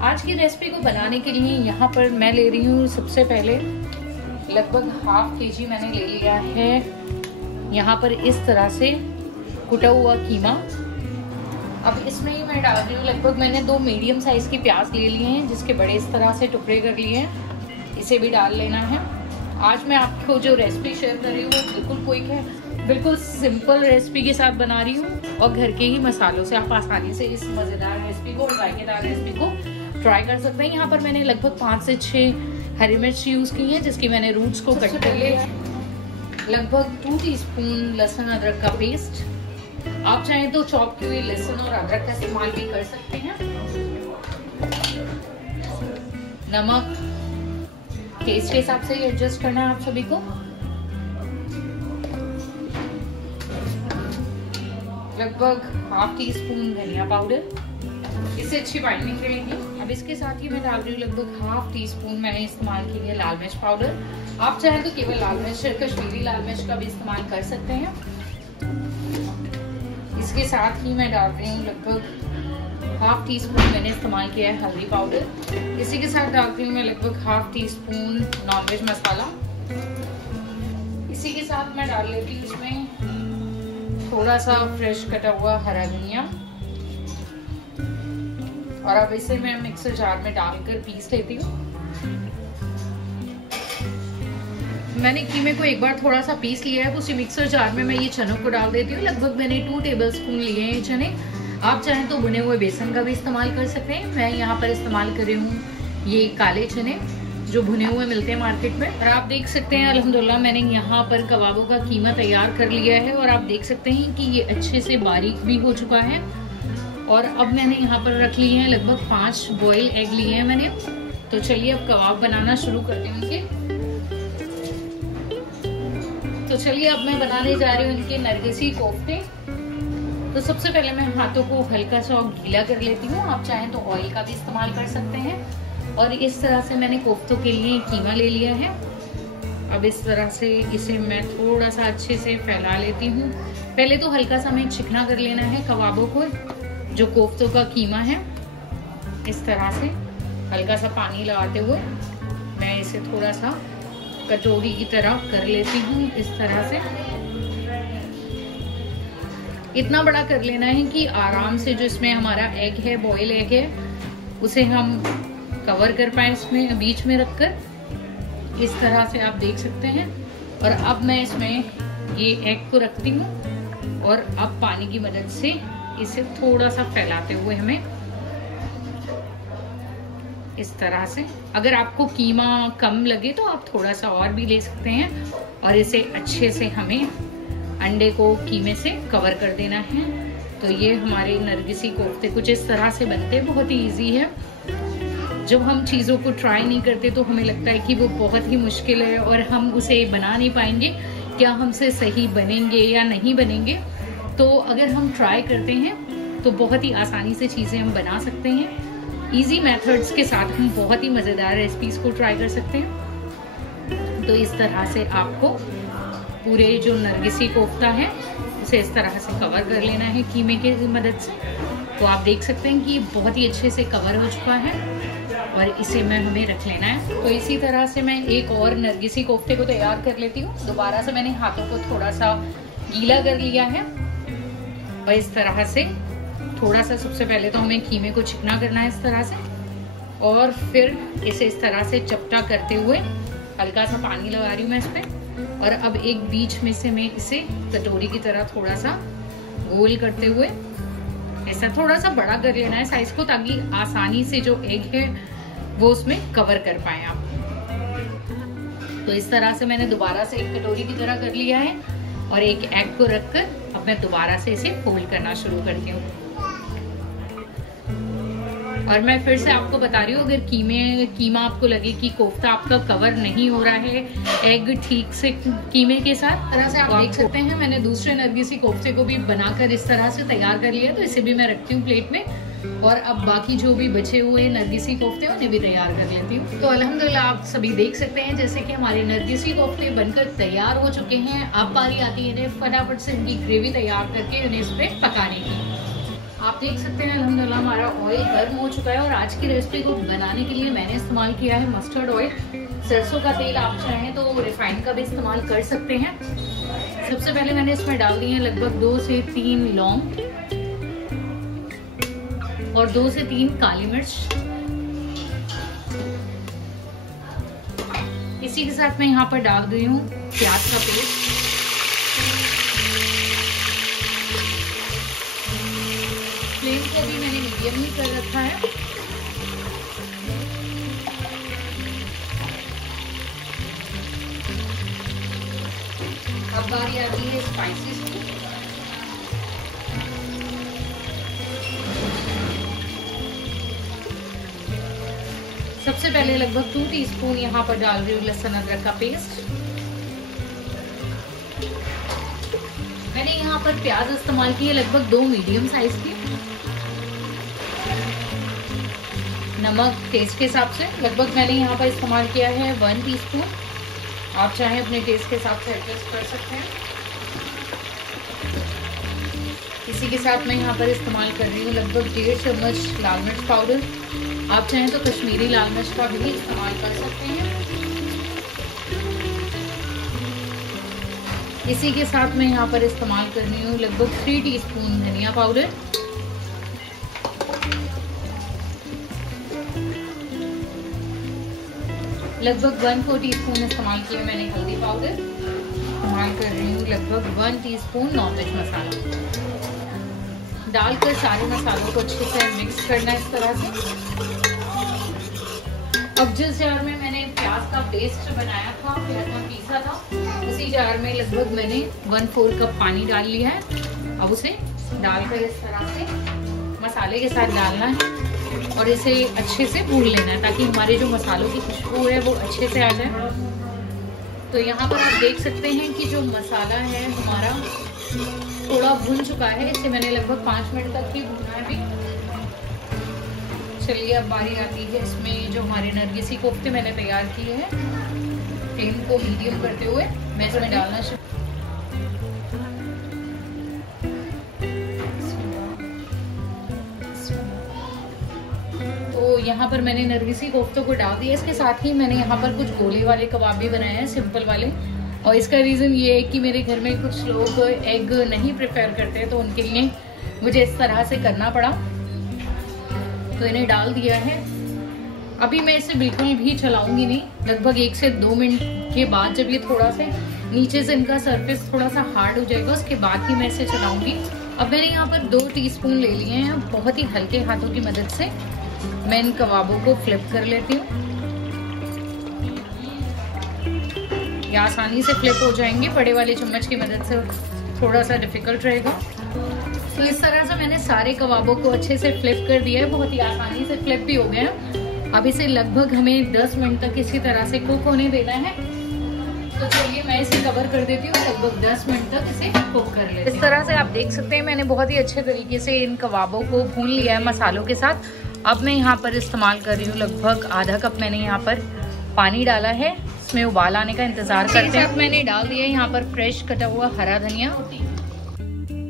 आज की रेसिपी को बनाने के लिए यहाँ पर मैं ले रही हूँ सबसे पहले लगभग ½ kg मैंने ले लिया है यहाँ पर इस तरह से कुटा हुआ कीमा। अब इसमें ही मैं डाल रही हूँ लगभग मैंने 2 मीडियम साइज़ की प्याज ले लिए हैं जिसके बड़े इस तरह से टुकड़े कर लिए हैं, इसे भी डाल लेना है। आज मैं आपको जो रेसिपी शेयर कर रही हूँ वो बिल्कुल क्विक है, बिल्कुल सिंपल रेसिपी के साथ बना रही हूँ और घर के ही मसालों से आप आसानी से इस मज़ेदार रेसिपी को और जायकेदार रेसिपी को ट्राई कर सकते हैं। यहाँ पर मैंने लगभग 5 से 6 हरी मिर्च यूज़ की हैं जिसकी मैंने रूट्स को कट कर लिया। लगभग 2 टीस्पून लहसुन अदरक का पेस्ट, आप चाहें तो चॉप की हुई लहसुन और अदरक का इस्तेमाल भी कर सकते हैं। नमक टेस्ट के हिसाब से एडजस्ट करना है आप सभी को। लगभग ½ टीस्पून धनिया पाउडर, इससे अच्छी बाइंडिंग रहेगी। अब इसके साथ ही मैं डाल रही हूँ लगभग ½ टीस्पून मैंने इस्तेमाल की है लाल मिर्च पाउडर। आप चाहें तो केवल लाल मिर्च कश्मीरी लाल मिर्च का भी इस्तेमाल कर सकते हैं। इसके साथ ही मैं डाल रही हूँ लगभग ½ टीस्पून मैंने इस्तेमाल किया है हल्दी पाउडर। इसी के साथ डालती हूँ मैं लगभग ½ टीस्पून नॉनवेज मसाला। इसी के साथ मैं डाल लेती हूँ इसमें थोड़ा सा फ्रेश कटा हुआ हरा धनिया और अब इसे मैं मिक्सर जार में डालकर पीस लेती हूँ। मैंने कीमे को एक बार थोड़ा सा पीस लिया है, उसी मिक्सर जार में मैं ये चनों को डाल देती हूँ। लगभग मैंने 2 टेबलस्पून लिए हैं ये चने। आप चाहें तो भुने हुए बेसन का भी इस्तेमाल कर सकते हैं। मैं यहाँ पर इस्तेमाल कर रही हूँ ये काले चने जो भुने हुए मिलते हैं मार्केट में। और आप देख सकते हैं अल्हम्दुलिल्लाह मैंने यहाँ पर कबाबों का कीमा तैयार कर लिया है और आप देख सकते हैं कि ये अच्छे से बारीक भी हो चुका है। और अब मैंने यहाँ पर रख लिए हैं लगभग 5 बॉयल एग लिए हैं मैंने। तो चलिए अब कबाब बनाना शुरू करते हैं इनके। तो चलिए अब मैं बनाने जा रही हूँ इनके नरगिसी कोफ्ते। तो सबसे पहले मैं हाथों को हल्का सा गीला कर लेती हूँ। आप चाहें तो ऑयल का भी इस्तेमाल कर सकते हैं। और इस तरह से मैंने कोफ्तों के लिए कीमा ले लिया है। अब इस तरह से इसे मैं थोड़ा सा अच्छे से फैला लेती हूँ। पहले तो हल्का सा हमें चिकना कर लेना है कबाबों को, जो कोफ्तों का कीमा है। इस तरह से हल्का सा पानी लगाते हुए मैं इसे थोड़ा सा कटोरी की तरह कर लेती हूँ। इस तरह से इतना बड़ा कर लेना है कि आराम से जो इसमें हमारा एग है, बॉयल एग है, उसे हम कवर कर पाए इसमें बीच में रखकर। इस तरह से आप देख सकते हैं। और अब मैं इसमें ये एग को रखती हूँ और अब पानी की मदद से इसे थोड़ा सा फैलाते हुए हमें इस तरह से, अगर आपको कीमा कम लगे तो आप थोड़ा सा और भी ले सकते हैं। और इसे अच्छे से हमें अंडे को कीमे से कवर कर देना है। तो ये हमारे नरगिसी कोफ्ते कुछ इस तरह से बनते हैं, बहुत ही इजी है। जब हम चीज़ों को ट्राई नहीं करते तो हमें लगता है कि वो बहुत ही मुश्किल है और हम उसे बना नहीं पाएंगे, क्या हमसे सही बनेंगे या नहीं बनेंगे। तो अगर हम ट्राई करते हैं तो बहुत ही आसानी से चीज़ें हम बना सकते हैं। इजी मेथड्स के साथ हम बहुत ही मज़ेदार रेसिपीज को ट्राई कर सकते हैं। तो इस तरह से आपको पूरे जो नरगिसी कोफ्ता है उसे इस तरह से कवर कर लेना है कीमे की मदद से। तो आप देख सकते हैं कि बहुत ही अच्छे से कवर हो चुका है और इसे मैं हमें रख लेना है। तो इसी तरह से मैं एक और नरगिसी कोफ्ते को तैयार कर लेती हूँ। दोबारा से मैंने हाथों को थोड़ा सा गीला कर लिया है और इस तरह से थोड़ा सा सबसे पहले तो हमें कीमे को चिकना करना है इस तरह से, और फिर इसे इस तरह से चपटा करते हुए हल्का सा पानी लगा रही हूँ मैं इस पे। और अब एक बीच में से मैं इसे कटोरी की तरह थोड़ा सा गोल करते हुए ऐसा थोड़ा सा बड़ा कर लेना है साइज को, ताकि आसानी से जो एग है वो उसमें कवर कर पाए आप। तो इस तरह से मैंने दोबारा से एक कटोरी की तरह कर लिया है और एक एग को रखकर अब मैं दोबारा से इसे फोल्ड करना शुरू करती हूँ। और मैं फिर से आपको बता रही हूँ, अगर कीमा आपको लगे कि कोफ्ता आपका कवर नहीं हो रहा है एग ठीक से कीमे के साथ, तरह से आप देख सकते हैं मैंने दूसरे नरगिसी कोफ्ते को भी बनाकर इस तरह से तैयार कर लिया। तो इसे भी मैं रखती हूँ प्लेट में और अब बाकी जो भी बचे हुए नरगिसी कोफ्ते उन्हें भी तैयार कर लेती हूँ। तो अल्हम्दुलिल्लाह आप सभी देख सकते हैं जैसे कि हमारे नरगिसी कोफ्ते बनकर तैयार हो चुके हैं। अब बारी आती है इन्हें फटाफट से इनकी ग्रेवी तैयार करके उन्हें इस पे पकाने की। आप देख सकते हैं अल्हम्दुलिल्लाह हमारा ऑयल गर्म हो चुका है। और आज की रेसिपी को बनाने के लिए मैंने इस्तेमाल किया है मस्टर्ड ऑयल। सरसों का तेल आप चाहें तो रिफाइंड का भी इस्तेमाल कर सकते हैं। सबसे पहले मैंने इसमें डाल दिए हैं लगभग 2 से 3 लौंग और 2 से 3 काली मिर्च। इसी के साथ मैं यहाँ पर डाल रही हूँ प्याज का पेस्ट। फ्लेम को भी मैंने मीडियम ही कर रखा है। अब बारी आती है स्पाइसेस की। सबसे पहले लगभग 2 टीस्पून यहाँ पर डाल रही हूँ लहसुन अदरक का पेस्ट। मैंने यहाँ पर प्याज इस्तेमाल की है लगभग 2 मीडियम साइज की। नमक टेस्ट के हिसाब से लगभग मैंने यहाँ पर इस्तेमाल किया है 1 टीस्पून। आप चाहें अपने टेस्ट के हिसाब से एडजस्ट कर सकते हैं। इसी के साथ मैं यहाँ पर इस्तेमाल कर रही हूँ लगभग 1.5 चम्मच लाल मिर्च पाउडर। आप चाहें तो कश्मीरी लाल मिर्च का भी इस्तेमाल कर सकते हैं। इसी के साथ मैं यहाँ पर इस्तेमाल कर रही हूँ लगभग 3 टीस्पून धनिया पाउडर। लगभग 1/4 टीस्पून इस्तेमाल किया मैंने हल्दी पाउडर। इस्तेमाल कर रही हूँ लगभग 1 टीस्पून नॉनवेज मसाला। डालकर सारे मसालों को अच्छे से मिक्स करना इस तरह से। अब जिस जार में मैंने प्याज का पेस्ट बनाया था, प्याज का पीसा था, उसी जार में लगभग मैंने 1/4 कप पानी डाल लिया है। अब उसे डालकर इस तरह से मसाले के साथ डालना है और इसे अच्छे से भून लेना है ताकि हमारे जो मसालों की खुशबू है वो अच्छे से आ जाए। तो यहाँ पर आप देख सकते हैं कि जो मसाला है हमारा थोड़ा भुन चुका है। इसे मैंने लगभग 5 मिनट तक ही भूना है अभी। चलिए अब बारी आती है इसमें जो हमारे नरगिसी कोफ्ते मैंने तैयार किए हैं। फ्लेम को मीडियम करते हुए मैं इसमें डालना शुरू। तो यहाँ पर मैंने नरगिसी कोफ्तों को डाल दिया। इसके साथ ही मैंने यहाँ पर कुछ गोले वाले कबाब भी बनाए हैं, सिंपल वाले। और इसका रीज़न ये है कि मेरे घर में कुछ लोग एग नहीं प्रेफर करते, तो उनके लिए मुझे इस तरह से करना पड़ा। तो इन्हें डाल दिया है। अभी मैं इसे बिल्कुल भी चलाऊंगी नहीं। लगभग 1 से 2 मिनट के बाद जब ये थोड़ा से नीचे से इनका सरफेस थोड़ा सा हार्ड हो जाएगा, उसके बाद ही मैं इसे चलाऊंगी। अब मैंने यहाँ पर 2 टीस्पून ले लिए हैं। बहुत ही हल्के हाथों की मदद से मैं इन कबाबों को फ्लिप कर लेती हूँ। ये आसानी से फ्लिप हो जाएंगे। बड़े वाले चम्मच की मदद से थोड़ा सा डिफिकल्ट रहेगा। तो इस तरह से मैंने सारे कबाबों को अच्छे से फ्लिप कर दिया है। बहुत ही आसानी से फ्लिप भी हो गया है। अब इसे लगभग हमें 10 मिनट तक इसी तरह से कुक होने देना है। तो चलिए मैं इसे कवर कर देती हूँ। लगभग 10 मिनट तक इसे कुक कर लेते हैं। इस तरह से आप देख सकते हैं मैंने बहुत ही अच्छे तरीके से इन कबाबों को भून लिया है मसालों के साथ। अब मैं यहाँ पर इस्तेमाल कर रही हूँ लगभग आधा कप मैंने यहाँ पर पानी डाला है। इसमें उबाल आने का इंतजार करते हैं। मैंने डाल दिया है यहाँ पर फ्रेश कटा हुआ हरा धनिया।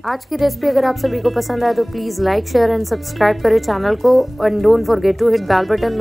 आज की रेसिपी अगर आप सभी को पसंद आए तो please like share and subscribe करें चैनल को। And don't forget to hit bell button.